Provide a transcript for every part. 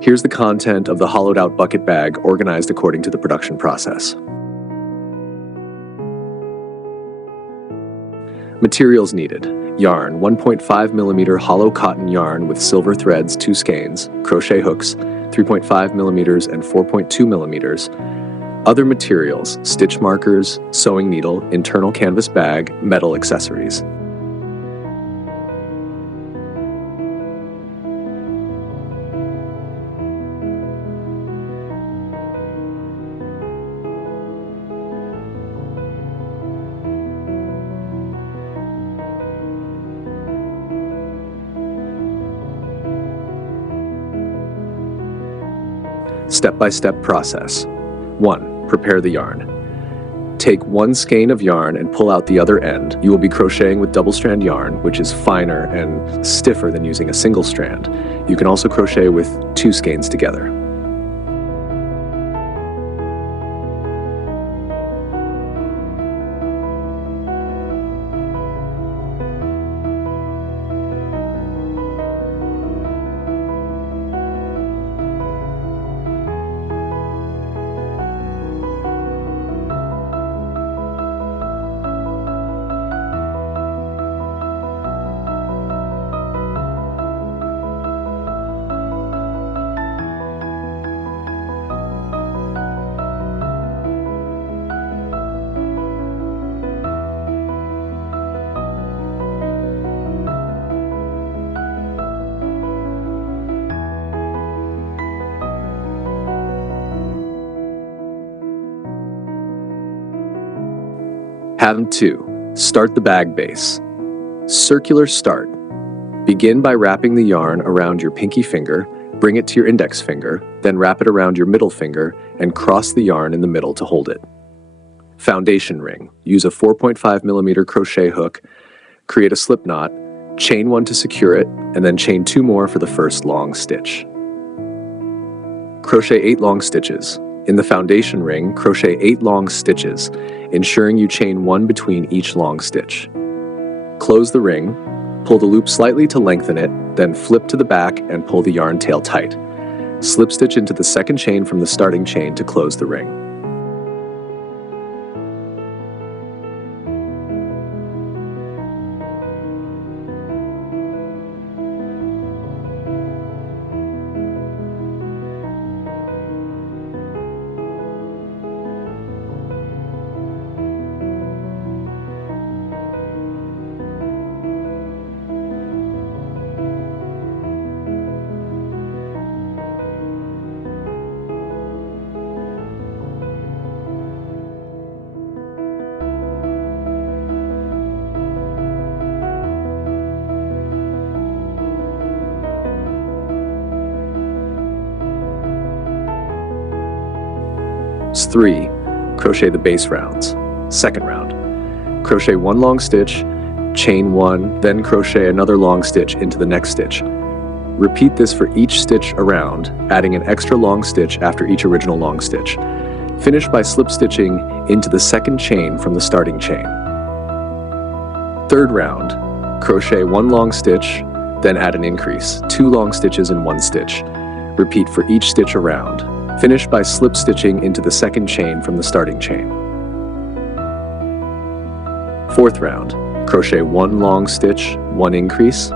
Here's the content of the hollowed-out bucket bag organized according to the production process. Materials needed: yarn, 1.5 millimeter hollow cotton yarn with silver threads, 2 skeins, crochet hooks, 3.5 millimeters and 4.2 millimeters. Other materials: stitch markers, sewing needle, internal canvas bag, metal accessories. Step-by-step process. 1. Prepare the yarn. Take 1 skein of yarn and pull out the other end. You will be crocheting with double strand yarn, which is finer and stiffer than using a single strand. You can also crochet with 2 skeins together. Pattern 2. Start the bag base. Circular start. Begin by wrapping the yarn around your pinky finger, bring it to your index finger, then wrap it around your middle finger and cross the yarn in the middle to hold it. Foundation ring. Use a 4.5 millimeter crochet hook, create a slip knot, chain 1 to secure it, and then chain 2 more for the first long stitch. Crochet 8 long stitches. In the foundation ring, crochet 8 long stitches, ensuring you chain 1 between each long stitch. Close the ring, pull the loop slightly to lengthen it, then flip to the back and pull the yarn tail tight. Slip stitch into the second chain from the starting chain to close the ring. Steps 3. Crochet the base rounds. Second round. Crochet 1 long stitch, chain 1, then crochet another long stitch into the next stitch. Repeat this for each stitch around, adding an extra long stitch after each original long stitch. Finish by slip stitching into the second chain from the starting chain. Third round. Crochet 1 long stitch, then add an increase, 2 long stitches in 1 stitch. Repeat for each stitch around. Finish by slip stitching into the second chain from the starting chain. Fourth round. Crochet 1 long stitch, 1 increase,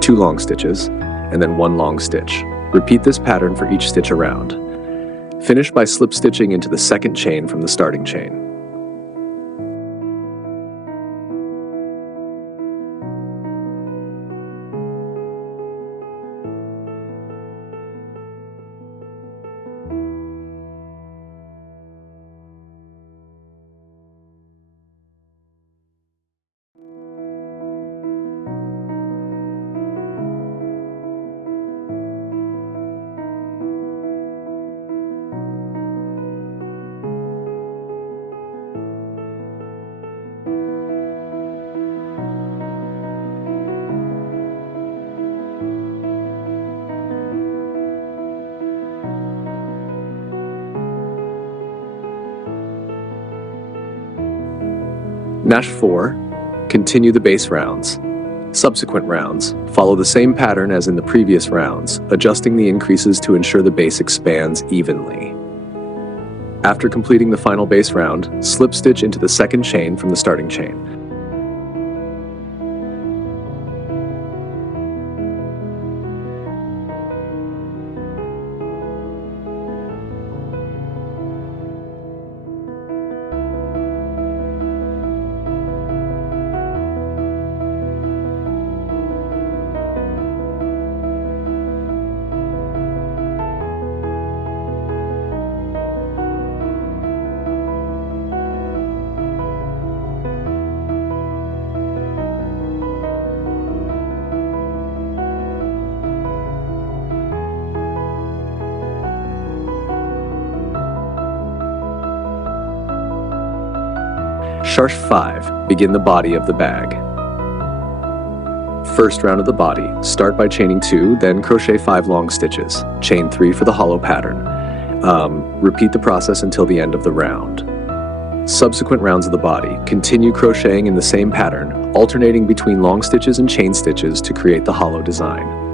2 long stitches, and then 1 long stitch. Repeat this pattern for each stitch around. Finish by slip stitching into the second chain from the starting chain. Nash 4. Continue the base rounds. Subsequent rounds follow the same pattern as in the previous rounds, adjusting the increases to ensure the base expands evenly. After completing the final base round, slip stitch into the second chain from the starting chain. Charge 5. Begin the body of the bag. First round of the body. Start by chaining 2, then crochet 5 long stitches. Chain 3 for the hollow pattern. Repeat the process until the end of the round. Subsequent rounds of the body. Continue crocheting in the same pattern, alternating between long stitches and chain stitches to create the hollow design.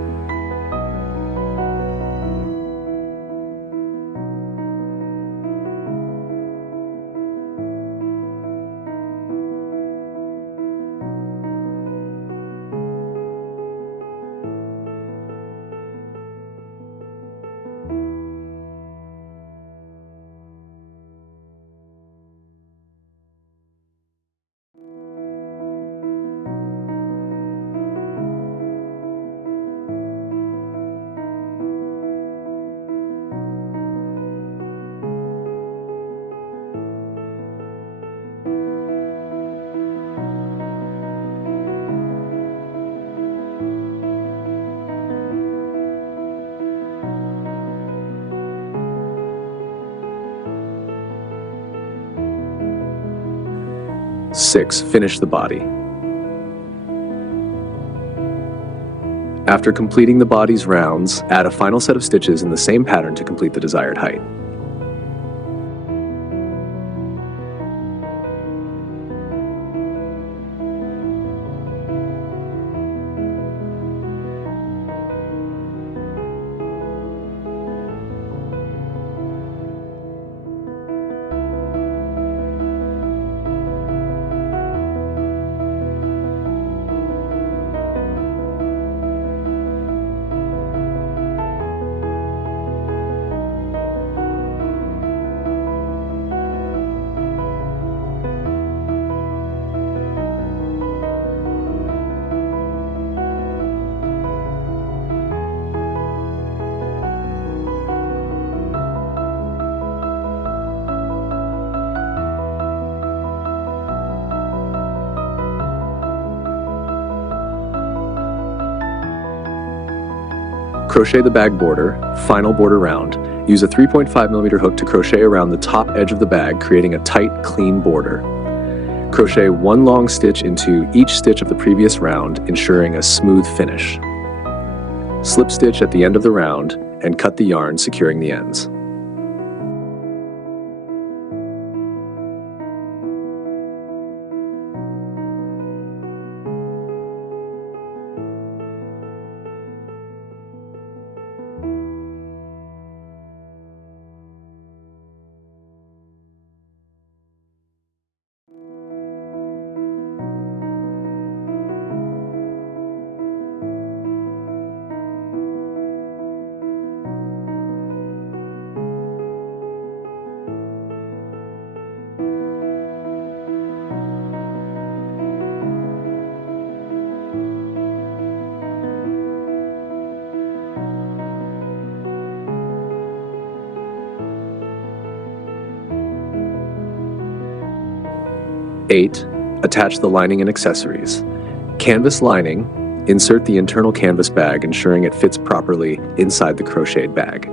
Six. Finish the body. After completing the body's rounds, add a final set of stitches in the same pattern to complete the desired height. Crochet the bag border, final border round. Use a 3.5mm hook to crochet around the top edge of the bag, creating a tight, clean border. Crochet 1 long stitch into each stitch of the previous round, ensuring a smooth finish. Slip stitch at the end of the round and cut the yarn, securing the ends. Eight. Attach the lining and accessories. Canvas lining. Insert the internal canvas bag, ensuring it fits properly inside the crocheted bag.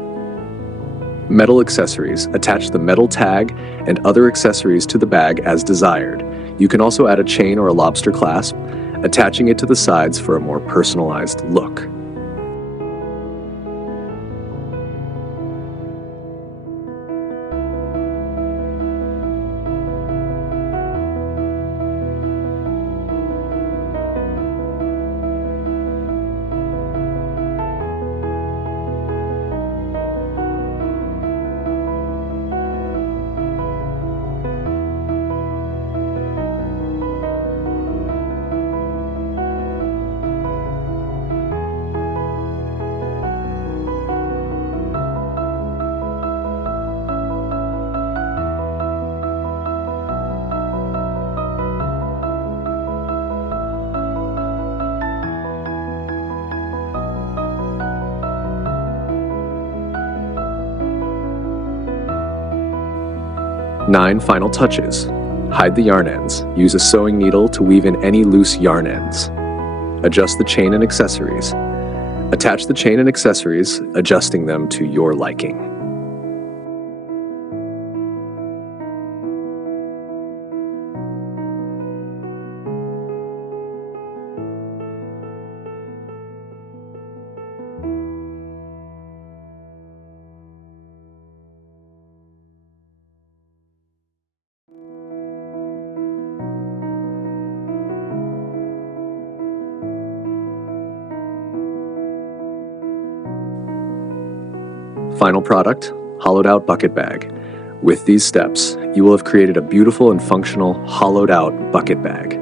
Metal accessories. Attach the metal tag and other accessories to the bag as desired. You can also add a chain or a lobster clasp, attaching it to the sides for a more personalized look. 9 final touches. Hide the yarn ends. Use a sewing needle to weave in any loose yarn ends. Adjust the chain and accessories. Attach the chain and accessories, adjusting them to your liking. Final product, hollowed out bucket bag. With these steps, you will have created a beautiful and functional hollowed out bucket bag.